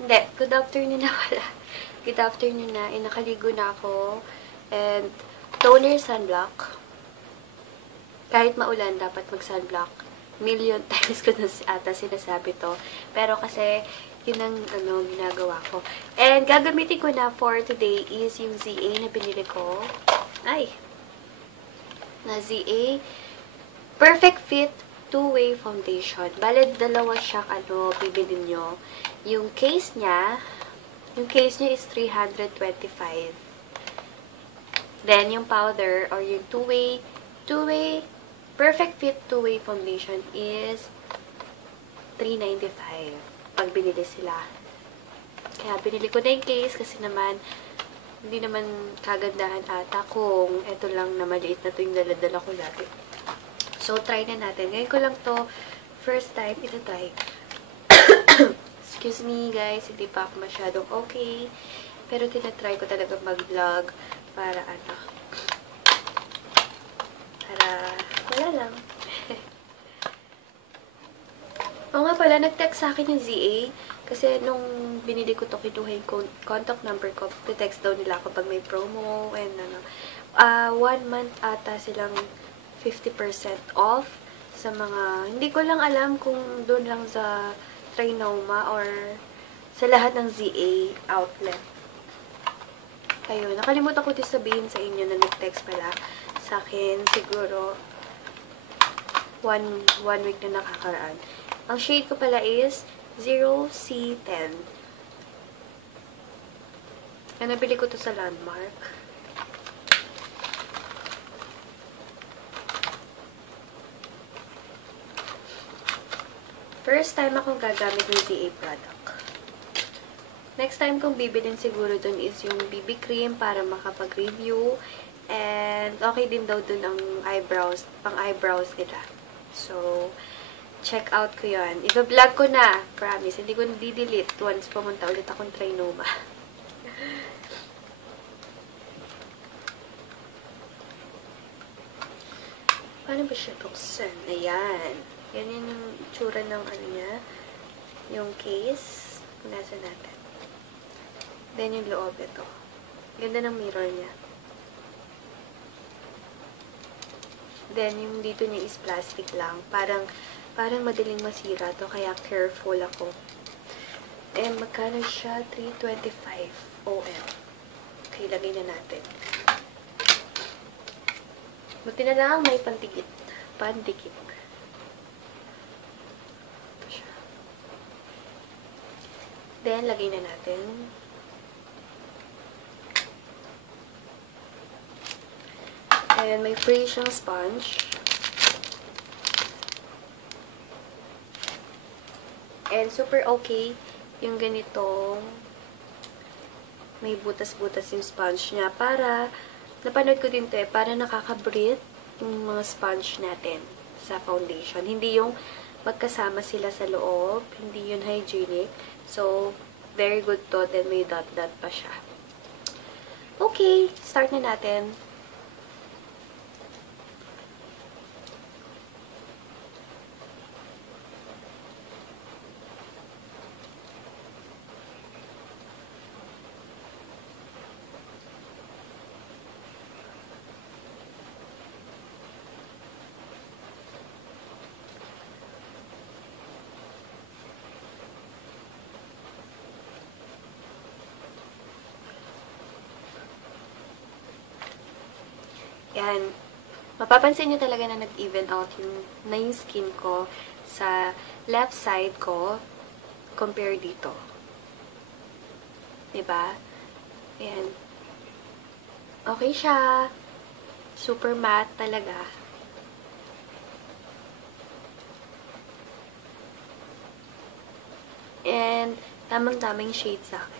Hindi, good afternoon na pala. Good afternoon na. Nakaligo na ako. And toner sunblock. Kahit maulan, dapat mag-sunblock. Million times ko na ata sinasabi to. Pero kasi, yun ang ginagawa ko. And gagamitin ko na for today is yung ZA na binili ko. Na ZA Perfect Fit Two-Way Foundation. Bale, dalawa siyang bibilin nyo. Yung case niya is 325. Then, yung powder or yung Perfect Fit Two-Way Foundation is 395 pag binili sila. Kaya, binili ko na yung case kasi naman, hindi naman kagandahan ata kung eto lang na maliit na to yung daladala ko dati. So, try na natin. Ngayon ko lang to, first time, ito-try. Excuse me, guys. Hindi pa ako masyadong okay. Pero tinatry ko talaga mag-vlog para wala lang. Oo nga pala, nag-text sa akin yung ZA. Kasi nung binili ko to, kinuha yung contact number ko. Te-text daw nila ako pag may promo and 1 month ata silang 50% off sa mga, hindi ko lang alam kung doon lang sa Trinoma or sa lahat ng ZA outlet. Ayun, nakalimutan ko din sabihin sa inyo na nag-text pala sa akin, siguro one week na nakakaraan. Ang shade ko pala is 0C10. Nabili ko to sa Landmark. First time akong gagamit ng ZA product. Next time kong bibilin siguro dun is yung BB cream para makapag-review. And okay din daw dun ang eyebrows, pang eyebrows nila. So, check out ko yun. I-vlog ko na, promise. Hindi ko na-delete once pumunta ulit akong Trinoma. Paano ba siya buksan? Ayan. Yan yung tsura ng niya. Yung case. Nasa natin. Then yung loob ito. Ganda ng mirror niya. Then yung dito niya is plastic lang. Parang madaling masira to. Kaya careful ako. And magkano siya? 325 OM. Okay, lagay na natin. Buti na lang may pandikit. Then, lagay na natin. And may free siyang sponge. And super okay yung ganitong may butas-butas yung sponge niya. Para, napanood ko din to para nakaka-breathe yung mga sponge natin sa foundation. Hindi yung magkasama sila sa loob. Hindi yun hygienic. So, very good to. Then, may dot-dot pa siya. Okay, start na natin. Yan. Mapapansin nyo talaga na nag-even out na yung skin ko sa left side ko compare dito. Diba? Ayan. Okay siya. Super matte talaga. And tamang-tamang shade sa akin.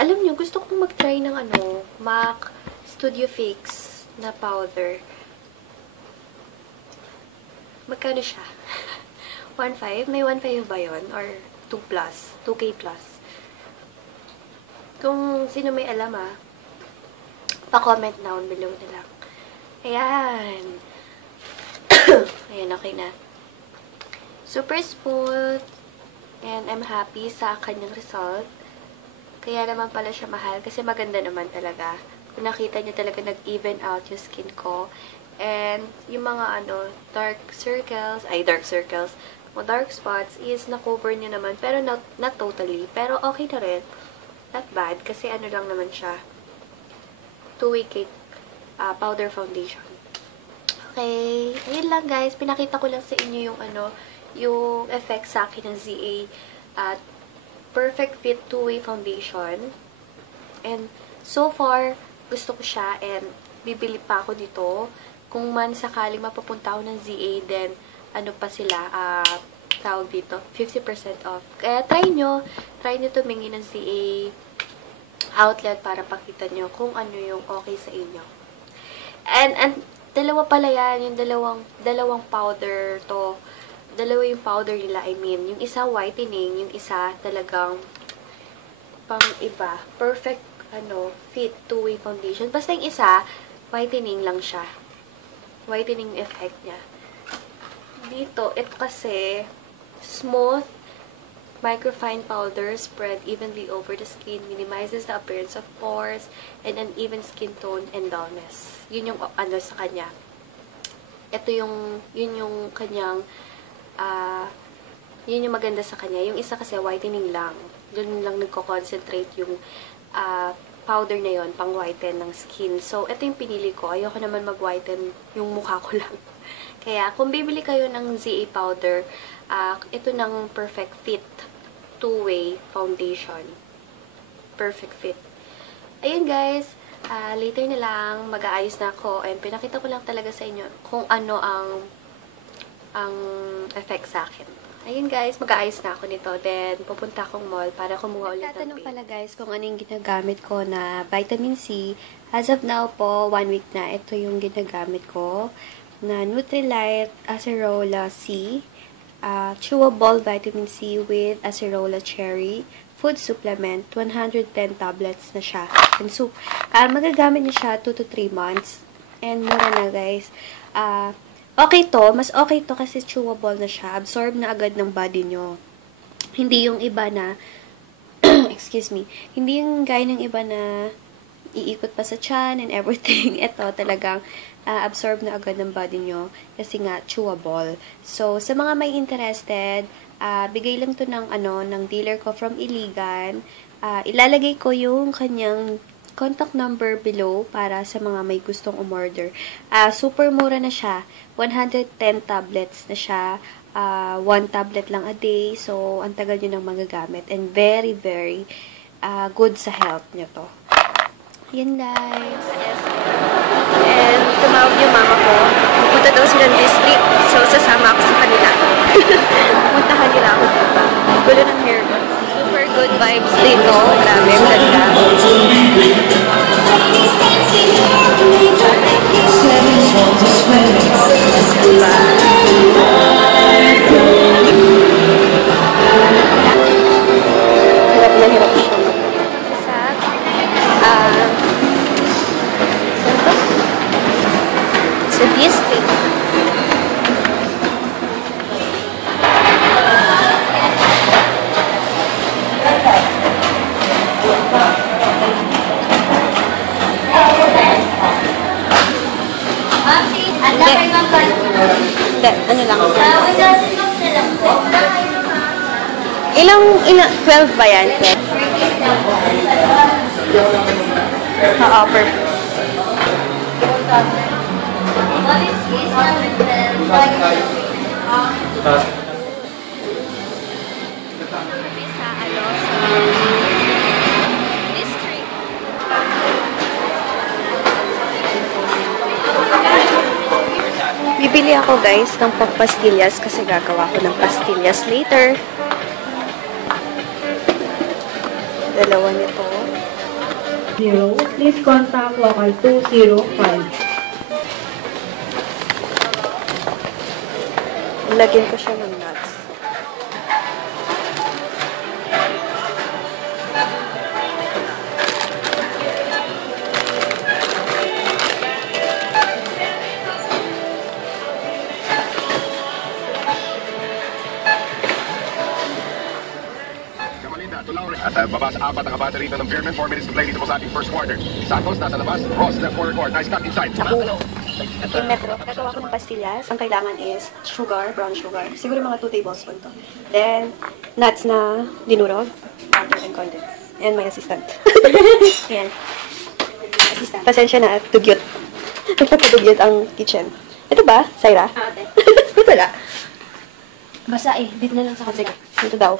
Alam nyo, gusto kong mag-try ng MAC Studio Fix na powder. Magkano siya? 1.5? May 1.5 ba yun? Or 2 plus? 2K plus? Kung sino may alam pa-comment down below na lang. Ayan. Ayan, okay na. Super smooth. And I'm happy sa kanyang result. Kaya naman pala siya mahal kasi maganda naman talaga. Kung nakita niyo talaga nag-even out yung skin ko. And yung mga dark circles, mga dark spots is na-cover niya naman. Pero not totally. Pero okay na rin. Not bad kasi lang naman siya. Two-way cake powder foundation. Okay. Ayun lang guys. Pinakita ko lang sa inyo yung effect sa akin ng ZA Perfect Fit Two-Way Foundation. And so far, gusto ko siya and bibili pa ako dito. Kung man sakaling mapapunta ako ng ZA, then pa sila, tawag dito, 50% off. Kaya try nyo tumingin ng ZA outlet para pakita nyo kung ano yung okay sa inyo. And dalawa pala yan, yung dalawang powder to. Dalawa yung powder nila, yung isa whitening, yung isa talagang pang iba. Perfect, fit two-way foundation. Basta yung isa, whitening lang siya. Whitening effect niya. Dito, ito kasi, smooth, microfine powder spread evenly over the skin, minimizes the appearance of pores, and uneven skin tone and dullness. Yun yung sa kanya. Ito yun yung kanyang yun yung maganda sa kanya. Yung isa kasi whitening lang. Doon lang nagko-concentrate yung powder na yon pang whiten ng skin. So, ito yung pinili ko. Ayoko naman mag-whiten yung mukha ko lang. Kaya, kung bibili kayo ng ZA powder, ito ng Perfect Fit Two-Way Foundation. Perfect Fit. Ayun guys, later na lang, mag-aayos na ako. And pinakita ko lang talaga sa inyo kung ano ang effect sa akin. Ayun guys, mag-aayos na ako nito. Then, pupunta akong mall para kumuha ulit ng Tatanong pala guys kung ano yung ginagamit ko na vitamin C. As of now po, 1 week na, ito yung ginagamit ko na Nutrilite Acerola C. Chewable vitamin C with Acerola Cherry. Food supplement, 110 tablets na siya. And so, magagamit niya siya 2 to 3 months. And mura na guys. Okay to, mas okay to kasi chewable na siya. Absorb na agad ng body nyo. Hindi yung iba na, excuse me, hindi yung gaya ng iba na iikot pa sa tiyan and everything. Ito talagang absorb na agad ng body nyo kasi nga chewable. So, sa mga may interested, bigay lang to ng dealer ko from Iligan. Ilalagay ko yung kanyang contact number below para sa mga may gustong umorder. Super mura na siya. 110 tablets na siya. 1 tablet lang a day. So, ang tagal nyo nang magagamit. And very, very good sa health nyo to. Yan guys. And tumawag yung mama ko. Pupunta daw silang district. So, sasama ako sa kanila. Puntahan nila ako dito. Gulo ng hair ko. Super good vibes dito. Grabe, ganda. Hirap na hirap siya. Sa district. Ano lang? Ilang 12 ba yan? Oo, perfect. Bibili ako guys ng pang-pastillas kasi gagawa ko ng pastillas later. Dalawa nito. 0. Please contact local 205. Lagyan ko siya ng nuts. At baba sa apat na kabata rito ng Beerman. 4 minutes to play dito po sa ating first quarter. Santos nasa labas. Ross left corner court. Nice cut inside. Yung metro, gagawa ko ng pastillas. Ang kailangan is sugar, brown sugar. Siguro mga 2 tablespoons to. Then, nuts na dinurog, butter and condensed. And my assistant. Ayan. Assistant. Pasensya na at dugyot. Nagpapadugyot ang kitchen. Ito ba, Syra? Ate. Ito wala. Basta eh, dito na lang sa kasi. Ito daw.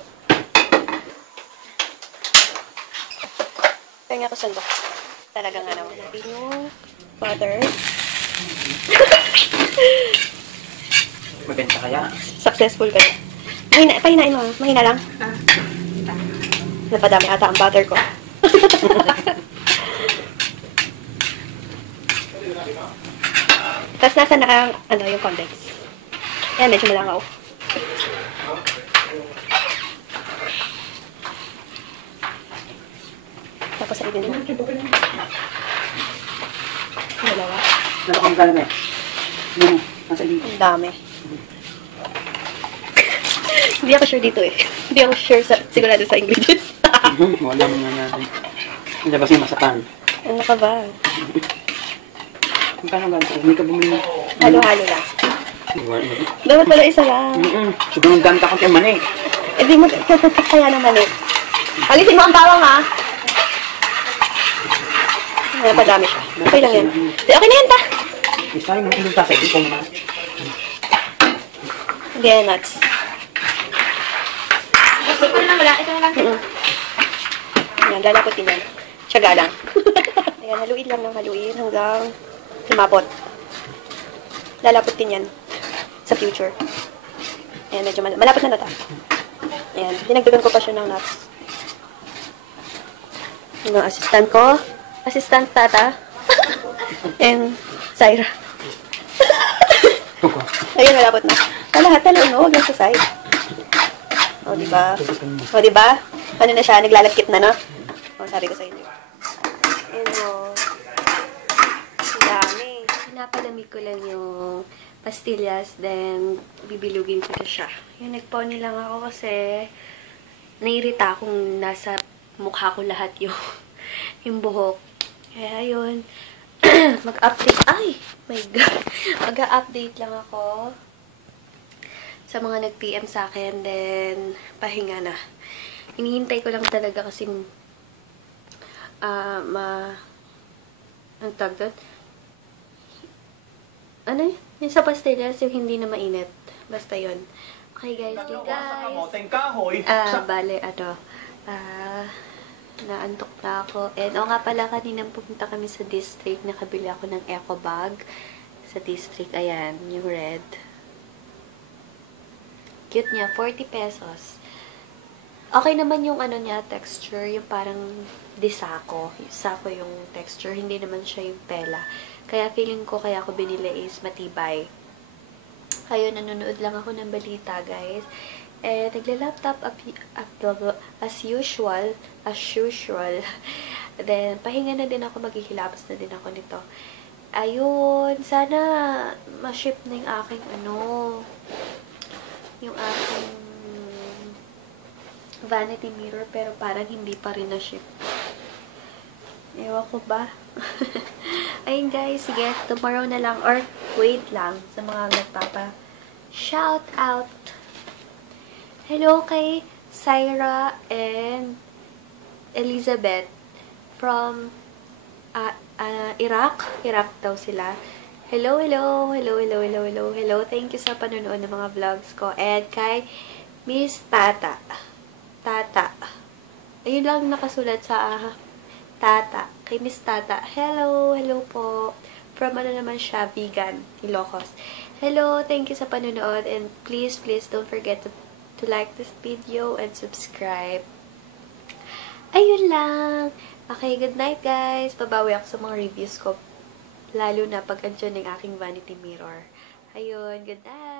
Kaya nga ko sandok. Talagang ano. Yung butter. Maganda kaya. Successful ka na. Pahinain mo. Mahina lang. Napadami ata ang butter ko. Tapos nasa na ang, yung convex. Ayan, medyo malangaw. Tapos sa ibin mo. Dalawa. Nalakang galang eh. Yung nasa dito. Ang dami. Hindi ako sure dito eh. Hindi ako sure sigurado sa ingredients. Wala mo nga natin. Ilabas yung masapan. Ano ka ba? Kung paano ganito? Hindi ka bumili. Halo-halo lang. Dapat pala isa lang. Sobrang ganda ko kay mani. Eh di mo tututok kaya naman eh. Alisin mo ang bawang ha. Napadami siya. Okay lang yan. Okay na yan ta. Isa yung mga sa ito naman. Hindi yan nuts. Ito na lang wala. Ito na lang. Ayan, lalaputin yan. Tiyaga lang. Ayan, haluin lang ng haluin hanggang lumapot. Lalaputin yan sa future. Ayan, medyo malapot na nata. Ayan, dinagdagan ko pa siya ng nuts. Yung assistant ko. Assistant tata. And Syra. Ayun, malapot na. Lahat na lang, huwag lang sa side. O, diba? O, diba? Ano na siya? Naglalagkit na, no? O, sabi ko sa inyo. Ayun, o. Ang dami. Pinapalamig ko lang yung pastillas, then bibilugin ko na siya. Yung nagpony lang ako kasi nairita akong nasa mukha ko lahat yung buhok. Kaya yun, mag-update. Ay! My God! Mag-update lang ako sa mga nag-PM sa akin, then pahinga na. Hinihintay ko lang talaga kasi ang tawag doon? Ano yun? Yung sa pastillas, yung hindi na mainit. Basta yun. Okay guys, bale, naantok na ako. And, nga pala, kaninang pupunta kami sa district, nakabili ako ng eco bag sa district. Ayan, yung red. Cute niya, 40 pesos. Okay naman yung niya, texture, yung parang disako. Yung sako yung texture, hindi naman siya yung tela. Kaya feeling ko, kaya ako binili is matibay. Ayun, nanonood lang ako ng balita, guys. Eh, nagla-laptop as usual. Then, pahinga na din ako, maghihilabas na din ako nito. Ayun, sana ma-ship na yung aking yung aking vanity mirror, pero parang hindi pa rin na-ship. Ewan ko ba? Ayun guys, sige, tomorrow na lang, or wait lang, sa mga shout out. Hello kay Syra and Elizabeth from Iraq. Iraq daw sila. Hello. Thank you sa panonood ng mga vlogs ko. And kay Miss Tata. Ayun lang nakasulat sa Tata. Kay Miss Tata. Hello po. From naman siya, vegan, Ilocos. Hello, thank you sa panonood. And please don't forget to like this video and subscribe. Ayun lang. Okay, good night guys. Babawi ako sa mga reviews ko. Lalo na pag andyan ng aking vanity mirror. Ayun, good night.